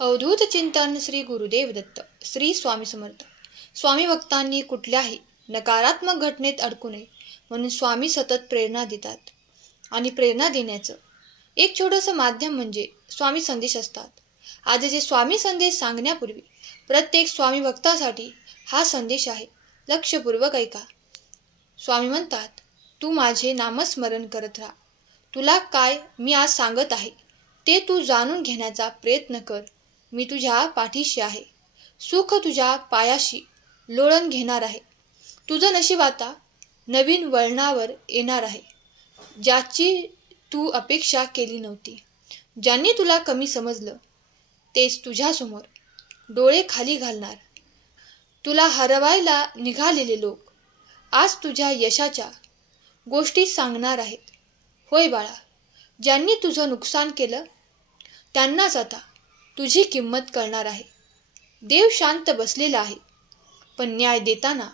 अवधूत चिंतन श्री गुरुदेव दत्त. श्री स्वामी समर्थ. स्वामी भक्तांनी कुठल्याही नकारात्मक घटनेत अडकू नये म्हणून स्वामी सतत प्रेरणा देतात. आणि प्रेरणा देण्याचं एक छोटंसं माध्यम म्हणजे स्वामी संदेश असतात. आजचे स्वामी संदेश सांगण्यापूर्वी प्रत्येक स्वामी भक्तासाठी हा संदेश आहे. लक्षपूर्वक ऐका. स्वामी म्हणतात, तू माझे नामस्मरण करत राहा. तुला काय मी आज सांगत आहे ते तू जाणून घेण्याचा प्रयत्न कर. मी तुझ्या पाठीशी आहे. सुख तुझ्या पायाशी लोळण घेणार आहे. तुझं नशीब आता नवीन वळणावर येणार आहे, ज्याची तू अपेक्षा केली नव्हती. ज्यांनी तुला कमी समजलं तेच तुझ्यासमोर डोळे खाली घालणार. तुला हरवायला निघालेले लोक आज तुझ्या यशाच्या गोष्टी सांगणार आहेत. होय बाळा, ज्यांनी तुझं नुकसान केलं त्यांनाच आता तुझी किंमत कळणार आहे. देव शांत बसलेला आहे, पण न्याय देताना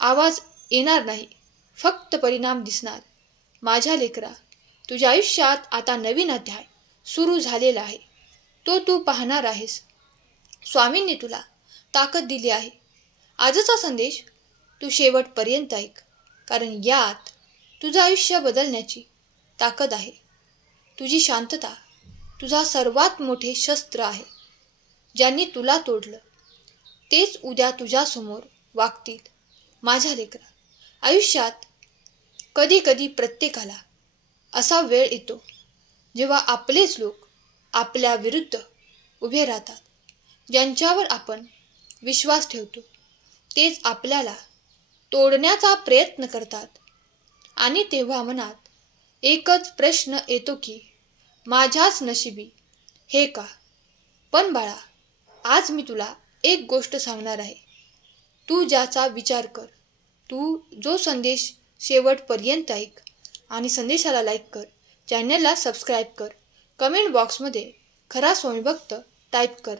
आवाज येणार नाही, फक्त परिणाम दिसणार. माझ्या लेकरा, तुझ्या आयुष्यात आता नवीन अध्याय सुरू झालेला आहे. तो तू पाहणार आहेस. स्वामींनी तुला ताकद दिली आहे. आजचा संदेश तू शेवटपर्यंत ऐक, कारण यात तुझं आयुष्य बदलण्याची ताकद आहे. तुझी शांतता तुझा सर्वात मोठे शस्त्र आहे. ज्यांनी तुला तोडलं तेच उद्या तुझ्यासमोर वागतील. माझ्या लेकरा, आयुष्यात कधी कधी प्रत्येकाला असा वेळ येतो जेव्हा आपलेच लोक आपल्या विरुद्ध उभे राहतात. ज्यांच्यावर आपण विश्वास ठेवतो तेच आपल्याला तोडण्याचा प्रयत्न करतात. आणि तेव्हा मनात एकच प्रश्न येतो की माझ्याच नशिबी हे का? पण बाळा, आज मी तुला एक गोष्ट सांगणार आहे. तू ज्याचा विचार कर. तू जो संदेश शेवटपर्यंत ऐक आणि संदेशाला लाईक कर, चॅनलला सबस्क्राईब कर, कमेंट बॉक्समध्ये खरा स्वामीभक्त टाईप कर.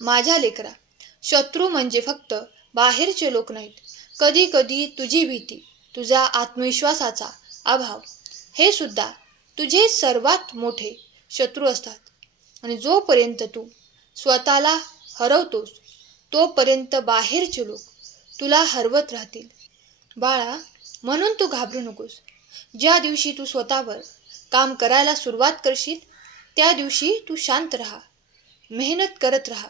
माझ्या लेकरा, शत्रू म्हणजे फक्त बाहेरचे लोक नाहीत. कधी कधी तुझी भीती, तुझा आत्मविश्वासाचा अभाव हे सुद्धा तुझे सर्वात मोठे शत्रू असतात. आणि जोपर्यंत तू स्वतःला हरवतोस तोपर्यंत बाहेरचे लोक तुला हरवत राहतील. बाळा, म्हणून तू घाबरू नकोस. ज्या दिवशी तू स्वतःवर काम करायला सुरुवात करशील त्या दिवशी तू शांत राहा, मेहनत करत राहा.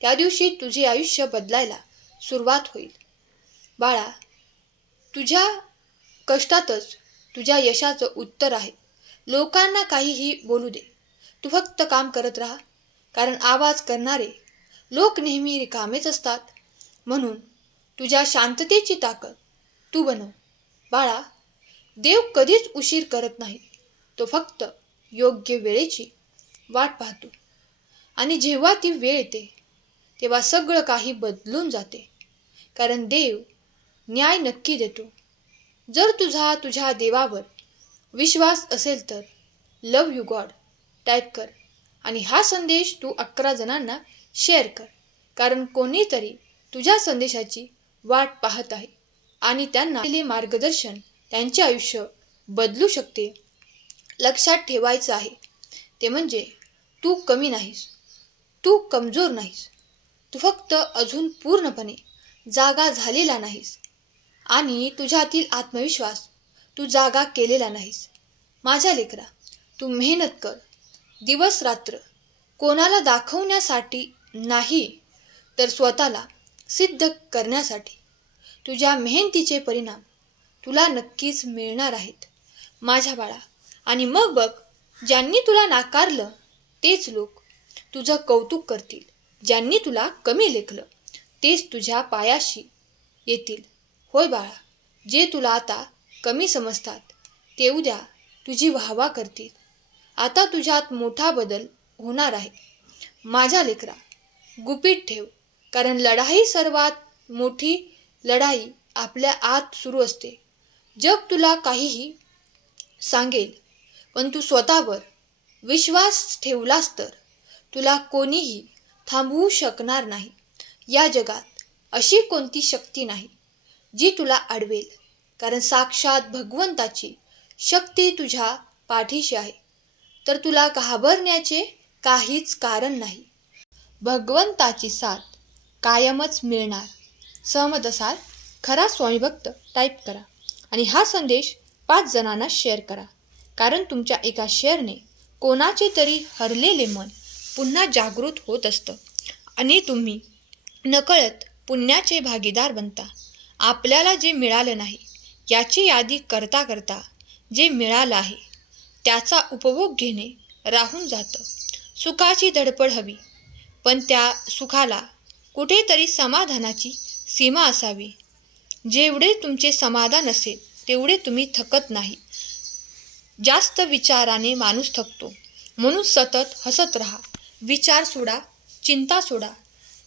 त्या दिवशी तुझे आयुष्य बदलायला सुरुवात होईल. बाळा, तुझ्या कष्टातच तुझ्या यशाचं उत्तर आहे. लोकांना काहीही बोलू दे, तू फक्त काम करत राहा, कारण आवाज करणारे लोक नेहमी रिकामेच असतात. म्हणून तुझ्या शांततेची ताकद तू बनव. बाळा, देव कधीच उशीर करत नाही. तो फक्त योग्य वेळेची वाट पाहतो. आणि जेव्हा ती वेळ येते तेव्हा सगळं काही बदलून जाते, कारण देव न्याय नक्की देतो. जर तुझ्या देवावर विश्वास असेल तर लव यू गॉड टाईप कर आणि हा संदेश तू 11 जणांना शेअर कर, कारण कोणीतरी तुझ्या संदेशाची वाट पाहत आहे आणि त्यांना दिलेले मार्गदर्शन त्यांचे आयुष्य बदलू शकते. लक्षात ठेवायचं आहे ते म्हणजे तू कमी नाहीस, तू कमजोर नाहीस. तू फक्त अजून पूर्णपणे जागा झालेला नाहीस आणि तुझ्यातील आत्मविश्वास तू जागा केलेला नाहीस. माझ्या लेकरा, तू मेहनत कर दिवस रात्र, कोणाला दाखवण्यासाठी नाही तर स्वतःला सिद्ध करण्यासाठी. तुझ्या मेहनतीचे परिणाम तुला नक्कीच मिळणार आहेत माझ्या बाळा. आणि मग बघ, ज्यांनी तुला नाकारलं तेच लोक तुझं कौतुक करतील. ज्यांनी तुला कमी लेखलं तेच तुझ्या पायाशी येतील. होय बाळा, जे तुला आता कमी समजतात ते उद्या तुझी वाहवा करतील. आता तुझ्यात मोठा बदल होणार आहे. माझ्या लेकरा, गुपित ठेव, कारण लढाई, सर्वात मोठी लढाई आपल्या आत सुरू असते. जग तुला काहीही सांगेल, पण तू स्वतःवर विश्वास ठेवलास तर तुला कोणीही थांबवू शकणार नाही. या जगात अशी कोणती शक्ती नाही जी तुला अडवेल, कारण साक्षात भगवंताची शक्ती तुझ्या पाठीशी आहे. तर तुला घाबरण्याचे काहीच कारण नाही. भगवंताची साथ कायमच मिळणार. सहमत असाल? खरा स्वामीभक्त टाईप करा आणि हा संदेश 5 जणांना शेअर करा. कारण तुमच्या एका शेअरने कोणाचे तरी हरलेले मन पुन्हा जागृत होत असतं आणि तुम्ही नकळत पुण्याचे भागीदार बनता. आपल्याला जे मिळालं नाही याची यादी करता करता जे मिळालं आहे त्याचा उपभोग घेणे राहून जातं. सुखाची धडपड हवी, पण त्या सुखाला कुठेतरी समाधानाची सीमा असावी. जेवढे तुमचे समाधान असेल तेवढे तुम्ही थकत नाही. जास्त विचाराने माणूस थकतो. म्हणून सतत हसत राहा. विचार सोडा, चिंता सोडा.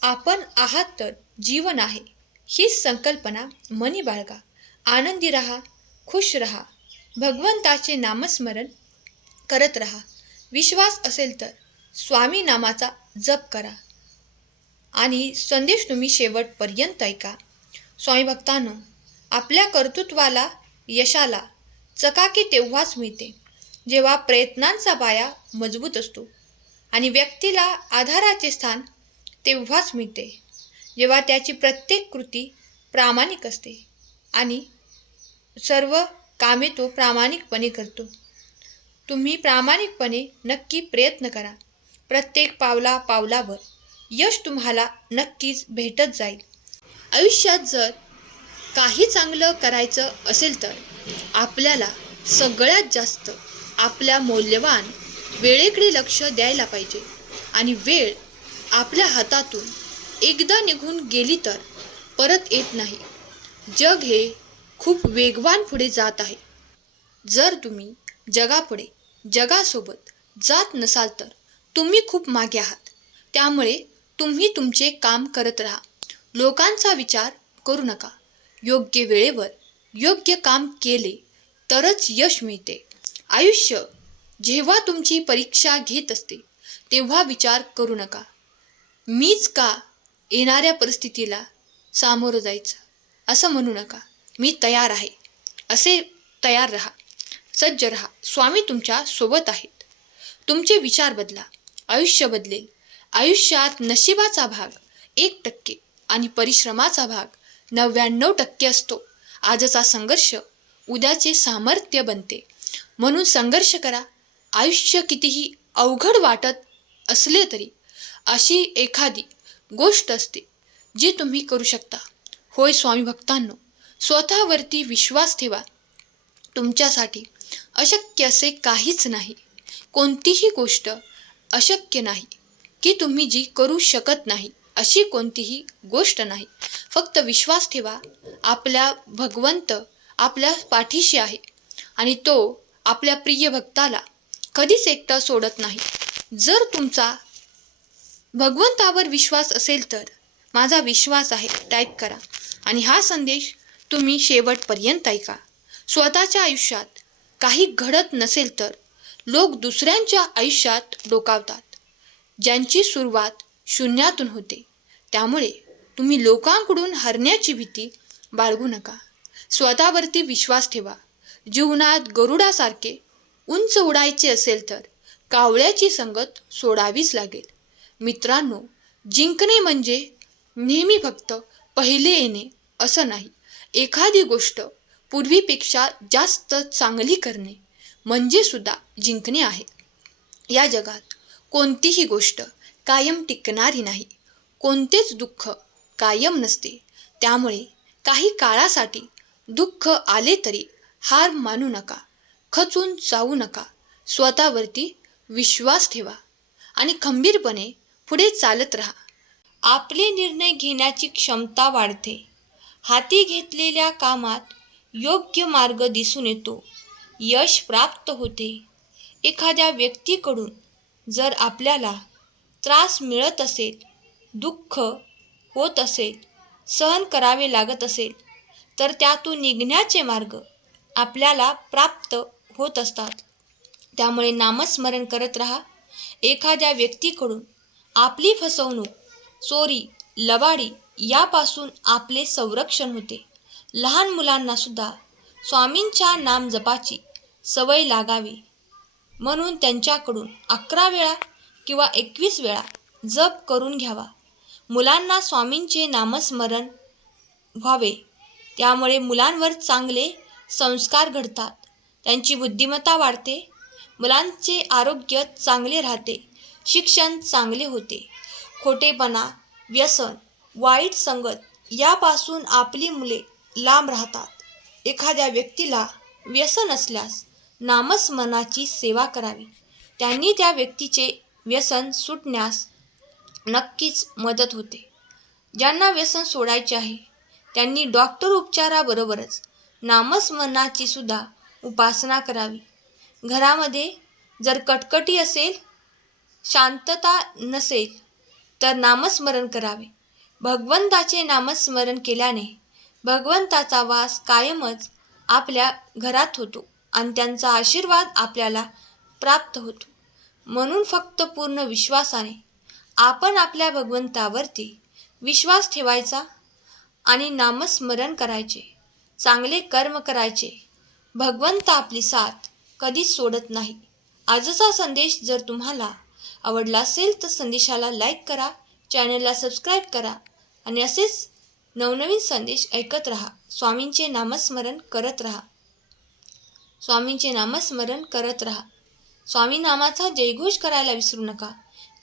आपण आहात तर जीवन आहे ही संकल्पना मनी बाळगा. आनंदी राहा, खुश राहा. भगवंताचे नामस्मरण करत राहा. विश्वास असेल तर स्वामी नामाचा जप करा आणि संदेश तुम्ही शेवटपर्यंत ऐका. स्वामी भक्तांनो, आपल्या कर्तृत्वाला, यशाला चकाकी तेव्हाच मिळते जेव्हा प्रयत्नांचा पाया मजबूत असतो आणि व्यक्तीला आधाराचे स्थान तेव्हाच मिळते जेव्हा त्याची प्रत्येक कृती प्रामाणिक असते आणि सर्व कामे तो प्रामाणिकपणे करतो. तुम्ही प्रामाणिकपणे नक्की प्रयत्न करा. प्रत्येक पावलावर यश तुम्हाला नक्कीच भेटत जाईल. आयुष्यात जर काही चांगलं करायचं असेल तर आपल्याला सगळ्यात जास्त आपल्या मौल्यवान वेळेकडे लक्ष द्यायला पाहिजे. आणि वेळ आपल्या हातातून एकदा निघून गेली तर परत येत नाही. जग हे खूप वेगवान पुढे जात आहे. जर तुम्ही जगासोबत जात नसाल तर तुम्ही खूप मागे आहात. त्यामुळे तुम्ही तुमचे काम करत राहा. लोकांचा विचार करू नका. योग्य वेळेवर योग्य काम केले तरच यश मिळते. आयुष्य जेव्हा तुमची परीक्षा घेत असते तेव्हा विचार करू नका, मीच का येणाऱ्या परिस्थितीला सामोरं जायचं असं म्हणू नका. मी तयार आहे असे तयार राहा, सज्ज राहा. स्वामी तुमच्या सोबत आहेत. तुमचे विचार बदला, आयुष्य बदलेल. आयुष्यात नशिबाचा भाग 1% आणि परिश्रमाचा भाग 99% असतो. आजचा संघर्ष उद्याचे सामर्थ्य बनते. म्हणून संघर्ष करा. आयुष्य कितीही अवघड वाटत असले तरी अशी एखादी गोष्ट असते जी तुम्ही करू शकता. होय स्वामी भक्तांनो, स्वतःवरती विश्वास ठेवा. तुमच्यासाठी अशक्य असे काहीच नाही. कोणतीही गोष्ट अशक्य नाही की तुम्ही जी करू शकत नाही अशी कोणतीही गोष्ट नाही. फक्त विश्वास ठेवा. आपला भगवंत आपल्या पाठीशी आहे आणि तो आपल्या प्रिय भक्ताला कधीच एकटा सोडत नाही. जर तुमचा भगवंतावर विश्वास असेल तर माझा विश्वास आहे टाईप करा आणि हा संदेश तुम्ही शेवटपर्यंत ऐका. स्वतःच्या आयुष्यात काही घडत नसेल तर लोक दुसऱ्यांच्या आयुष्यात डोकावतात, ज्यांची सुरुवात शून्यातून होते. त्यामुळे तुम्ही लोकांकडून हरण्याची भीती बाळगू नका. स्वतःवरती विश्वास ठेवा. जीवनात गरुडासारखे उंच उडायचे असेल तर कावळ्याची संगत सोडावीच लागेल. मित्रांनो, जिंकणे म्हणजे नेहमी फक्त पहिले येणे असं नाही. एखादी गोष्ट पूर्वीपेक्षा जास्त चांगली करणे म्हणजे सुद्धा जिंकणे आहे. या जगात कोणतीही गोष्ट कायम टिकणारी नाही. कोणतेच दुःख कायम नसते. त्यामुळे काही काळासाठी दुःख आले तरी हार मानू नका, खचून जाऊ नका. स्वतःवरती विश्वास ठेवा आणि खंबीरपणे पुढे चालत राहा. आपले निर्णय घेण्याची क्षमता वाढते. हाती घेतलेल्या कामात योग्य मार्ग दिसून येतो. यश प्राप्त होते. एखाद्या व्यक्तीकडून जर आपल्याला त्रास मिळत असेल, दुःख होत असेल, सहन करावे लागत असेल तर त्यातून निघण्याचे मार्ग आपल्याला प्राप्त होत असतात. त्यामुळे नामस्मरण करत राहा. एखाद्या व्यक्तीकडून आपली फसवणूक, चोरी, लबाडी यापासून आपले संरक्षण होते. लहान मुलांना सुद्धा स्वामींच्या नाम जपाची सवय लागावी म्हणून त्यांच्याकडून 11 वेळा किंवा 21 वेळा जप करून घ्यावा. मुलांना स्वामींचे नामस्मरण व्हावे. त्यामुळे मुलांवर चांगले संस्कार घडतात. त्यांची बुद्धिमत्ता वाढते. मुलांचे आरोग्य चांगले राहते. शिक्षण चांगले होते. खोटेपणा, व्यसन, वाईट संगत यापासून आपली मुले लांब राहतात. एखाद्या व्यक्तीला व्यसन असल्यास नामस्मरणाची सेवा करावी. त्यांनी त्या व्यक्तीचे व्यसन सुटण्यास नक्कीच मदत होते. ज्यांना व्यसन सोडायचे आहे त्यांनी डॉक्टर उपचाराबरोबरच नामस्मरणाची सुद्धा उपासना करावी. घरामध्ये जर कटकटी असेल, शांतता नसेल तर नामस्मरण करावे. भगवंताचे नामस्मरण केल्याने भगवंताचा वास कायमच आपल्या घरात होतो आणि त्यांचा आशीर्वाद आपल्याला प्राप्त होतो. म्हणून फक्त पूर्ण विश्वासाने आपण आपल्या भगवंतावरती विश्वास ठेवायचा आणि नामस्मरण करायचे. चांगले कर्म करायचे. भगवंत आपली साथ कधीच सोडत नाही. आजचा संदेश जर तुम्हाला आवडला असेल तर संदेशाला लाईक करा, चॅनलला सबस्क्राईब करा आणि असेच नवनवीन संदेश ऐकत राहा. स्वामींचे नामस्मरण करत राहा. स्वामींचे नामस्मरण करत राहा. स्वामी नामाचा जयघोष करायला विसरू नका.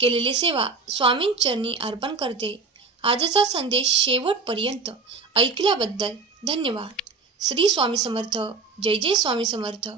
केलेली सेवा स्वामींचरणी अर्पण करते. आजचा संदेश शेवटपर्यंत ऐकल्याबद्दल धन्यवाद. श्री स्वामी समर्थ. जय जय स्वामी समर्थ.